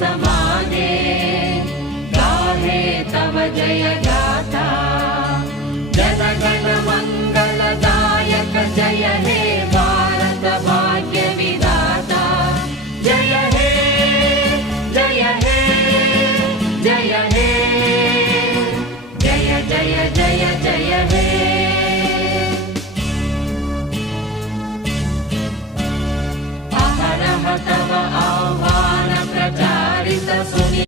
समाने गाहे तव जय गाथा जनगण मंगलदायक जय हे भारत भाग्य विधाता जय हे जय हे जय हे जय जय जय जय हे अहरह तव आह्वान प्रचारित सुनि